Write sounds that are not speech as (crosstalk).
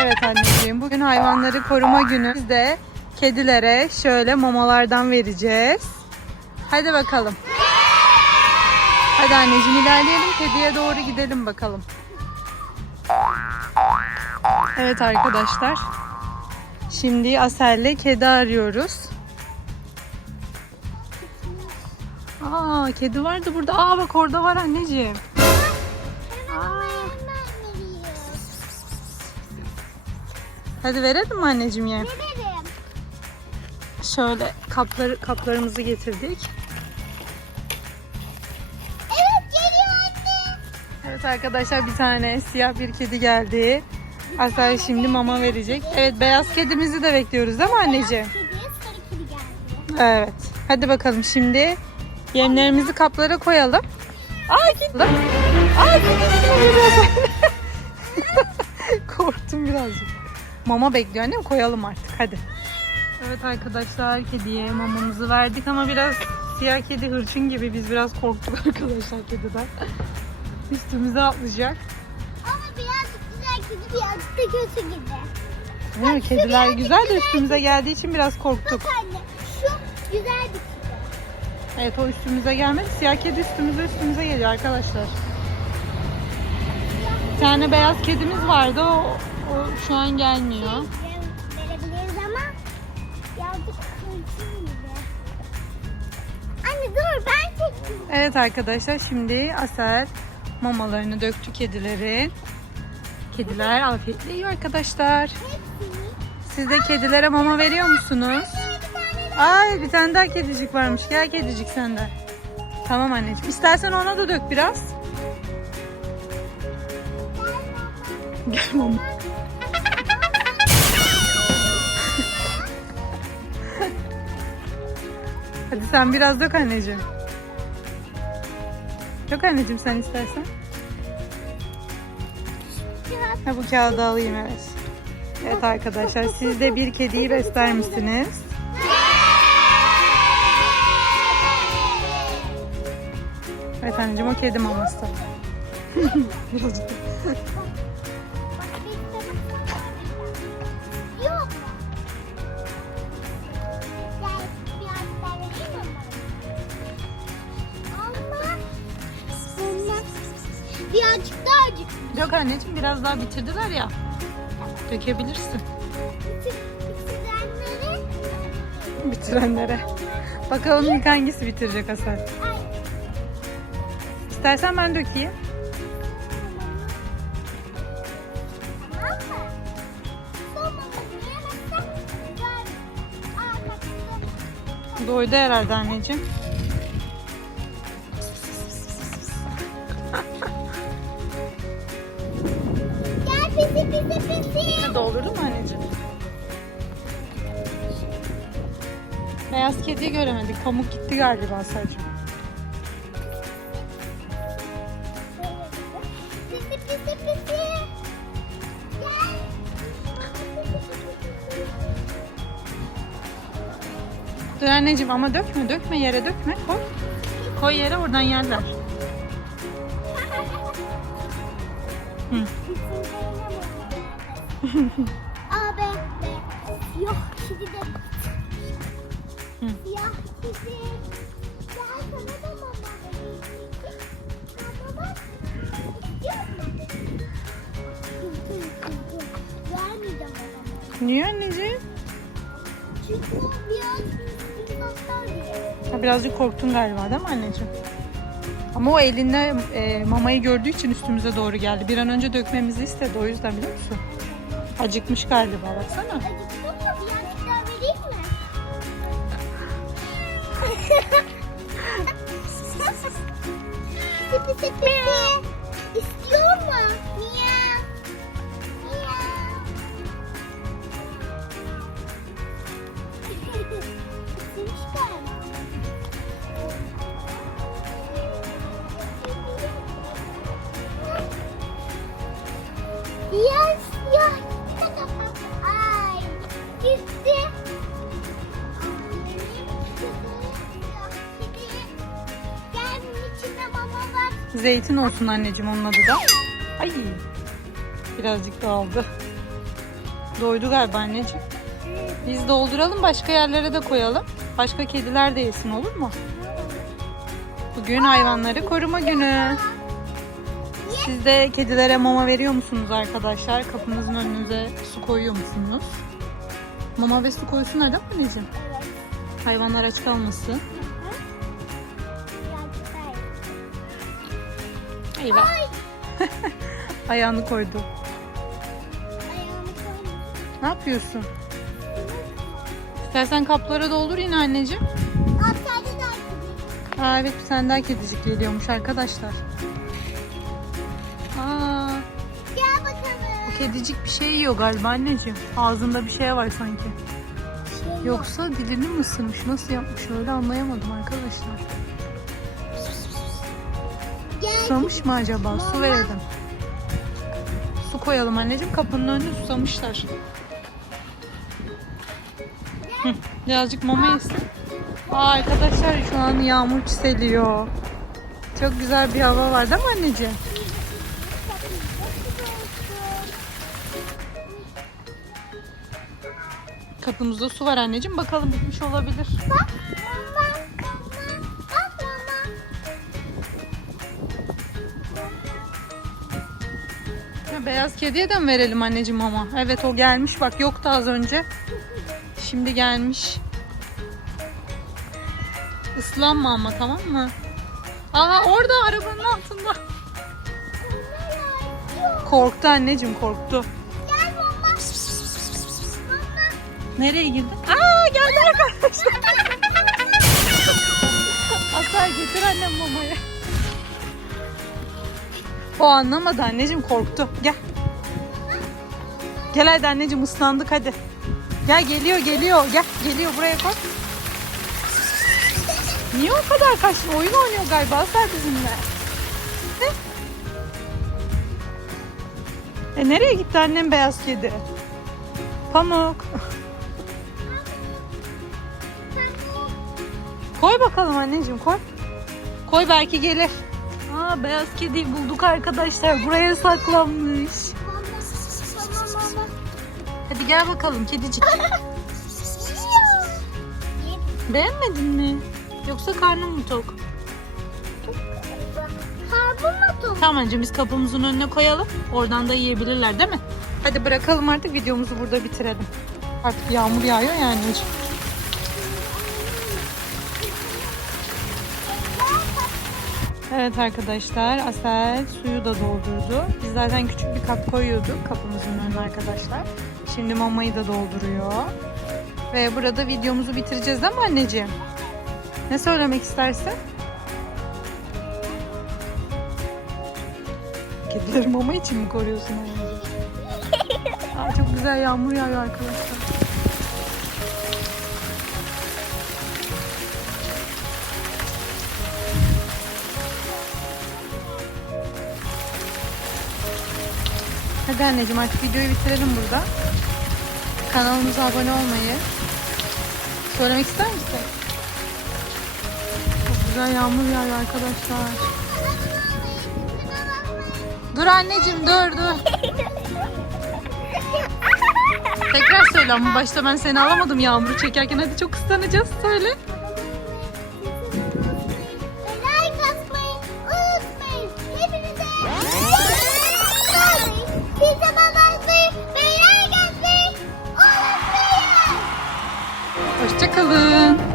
Evet anneciğim bugün hayvanları koruma günü. Biz de kedilere şöyle mamalardan vereceğiz. Hadi bakalım. Hadi anneciğim ilerleyelim kediye doğru gidelim bakalım. Evet arkadaşlar. Şimdi Asel'le kedi arıyoruz. Aa kedi vardı burada. Aa bak orada var anneciğim. Hadi verelim mi anneciğim ye? Şöyle kapları kaplarımızı getirdik. Evet geliyor anne. Evet arkadaşlar bir tane siyah bir kedi geldi. Asel şimdi mama verecek. Evet beyaz kedimizi de bekliyoruz değil mi anneciğim? Evet. Hadi bakalım şimdi yemlerimizi kaplara koyalım. Ay kedi. Ay biraz. (laughs) Korktum birazcık. Mama bekliyor annem koyalım artık hadi. Evet arkadaşlar kediye mamamızı verdik ama biraz siyah kedi hırçın gibi biz biraz korktuk (laughs) arkadaşlar kediden. Üstümüze atlayacak. Ama birazcık güzel kedi birazcık da kötü gibi. Değil mi? Kediler güzel de üstümüze geldiği için biraz korktuk. Bak anne şu güzel bir kedi. Evet o üstümüze gelmedi. Siyah kedi üstümüze üstümüze geliyor arkadaşlar. Bir tane beyaz kedimiz vardı. O, o şu an gelmiyor. Verebiliriz ama birazcık hırçın gibi. Anne dur ben çektim. Evet arkadaşlar şimdi Asel mamalarını döktü kedilerin. Kediler afiyetle yiyor arkadaşlar. Siz de kedilere mama veriyor musunuz? Ay bir tane daha kedicik varmış. Gel kedicik sen de. Tamam anneciğim. İstersen ona da dök biraz. Gel mama. Hadi sen biraz dök anneciğim. Dök anneciğim sen istersen. Ha bu kağıdı alayım evet. Evet arkadaşlar siz de bir kediyi besler misiniz? Evet anneciğim o kedi maması. (laughs) Birazcık. Dök anneciğim biraz daha bitirdiler ya. Dökebilirsin. Bitir, bitirenleri Bitirenlere. Bakalım ilk hangisi bitirecek Hasan. İstersen ben dökeyim. Doydu herhalde anneciğim. Pisi. Doldurdun mu anneciğim? Beyaz kediyi göremedik. Pamuk gitti galiba sadece. Pisi pisi pisi. Dur anneciğim ama dökme dökme yere dökme. Koy. Koy yere oradan yerler. Hı. A, B, B. Yok kedi de. Siyah kedi. Gel sana da mama vereyim. Ama bak. İstiyor musun? Dur, dur, dur, dur. Vermeyeceğim ona. Niye anneciğim? Çünkü o biraz. Ha, birazcık korktun galiba değil mi anneciğim? Ama o elinde e, mamayı gördüğü için üstümüze doğru geldi. Bir an önce dökmemizi istedi o yüzden biliyor musun? Acıkmış galiba baksana. Acıktın mı? Birazcık daha vereyim mi? (laughs) Sipi sipi. İstiyor mu? Miyav. Zeytin olsun anneciğim onun adı da. Ay birazcık dağıldı. Doydu galiba anneciğim. Biz dolduralım başka yerlere de koyalım. Başka kediler de yesin olur mu? Bugün hayvanları koruma günü. Siz de kedilere mama veriyor musunuz arkadaşlar? Kapınızın önünüze su koyuyor musunuz? Mama ve su koysunlar değil mi anneciğim? Hayvanlar aç kalmasın. Eyvah. (laughs) Ayağını koydu. Ayağımı. Ne yapıyorsun? İstersen kaplara doldur yine anneciğim. Aşağıda da. Aa evet bir tane daha kedicik geliyormuş arkadaşlar. Aa Gel bakalım. bu kedicik bir şey yiyor galiba anneciğim. Ağzında bir şey var sanki. Şey Yoksa dilini mi ısırmış? Nasıl yapmış öyle anlayamadım arkadaşlar. Susamış mı acaba? Su verelim. Su koyalım anneciğim. Kapının önünde susamışlar. Birazcık mama yesin. Aa, arkadaşlar şu an yağmur çiseliyor. Çok güzel bir hava var değil mi anneciğim? Kapımızda su var anneciğim. Bakalım bitmiş olabilir. Bak beyaz kediye de mi verelim anneciğim ama? Evet o gelmiş bak yoktu az önce. Şimdi gelmiş. Islanma ama tamam mı? Aa orada arabanın altında. Korktu anneciğim korktu. Gel. Nereye girdi? Aa geldi arkadaşlar. Asay getir annem mamayı. O anlamadı anneciğim korktu. Gel. Gel hadi anneciğim ıslandık hadi. Gel geliyor geliyor. Gel geliyor buraya koy. Niye o kadar kaçtın? Oyun oynuyor galiba Asay bizimle. E nereye gitti annem beyaz kedi? Pamuk. Koy bakalım anneciğim koy. Koy belki gelir. Aa beyaz kediyi bulduk arkadaşlar. Buraya saklanmış. Hadi gel bakalım kedicik. (laughs) Beğenmedin mi? Yoksa karnın mı tok? Bu mu top? Tamam anneciğim biz kapımızın önüne koyalım. Oradan da yiyebilirler değil mi? Hadi bırakalım artık videomuzu burada bitirelim. Artık yağmur yağıyor yani. Evet arkadaşlar Asel suyu da doldurdu. Biz zaten küçük bir kap koyuyorduk kapımızın önüne arkadaşlar. Şimdi mamayı da dolduruyor. Ve burada videomuzu bitireceğiz değil mi anneciğim? Ne söylemek istersin? Kedileri mama için mi koruyorsun anneciğim? Aa, çok güzel yağmur yağıyor arkadaşlar. Hadi anneciğim artık videoyu bitirelim burada. Kanalımıza abone olmayı söylemek ister misin? Çok güzel yağmur yağıyor arkadaşlar. Dur anneciğim dur dur. Tekrar söyle ama başta ben seni alamadım yağmuru çekerken. Hadi çok ıslanacağız söyle. Hoşçakalın.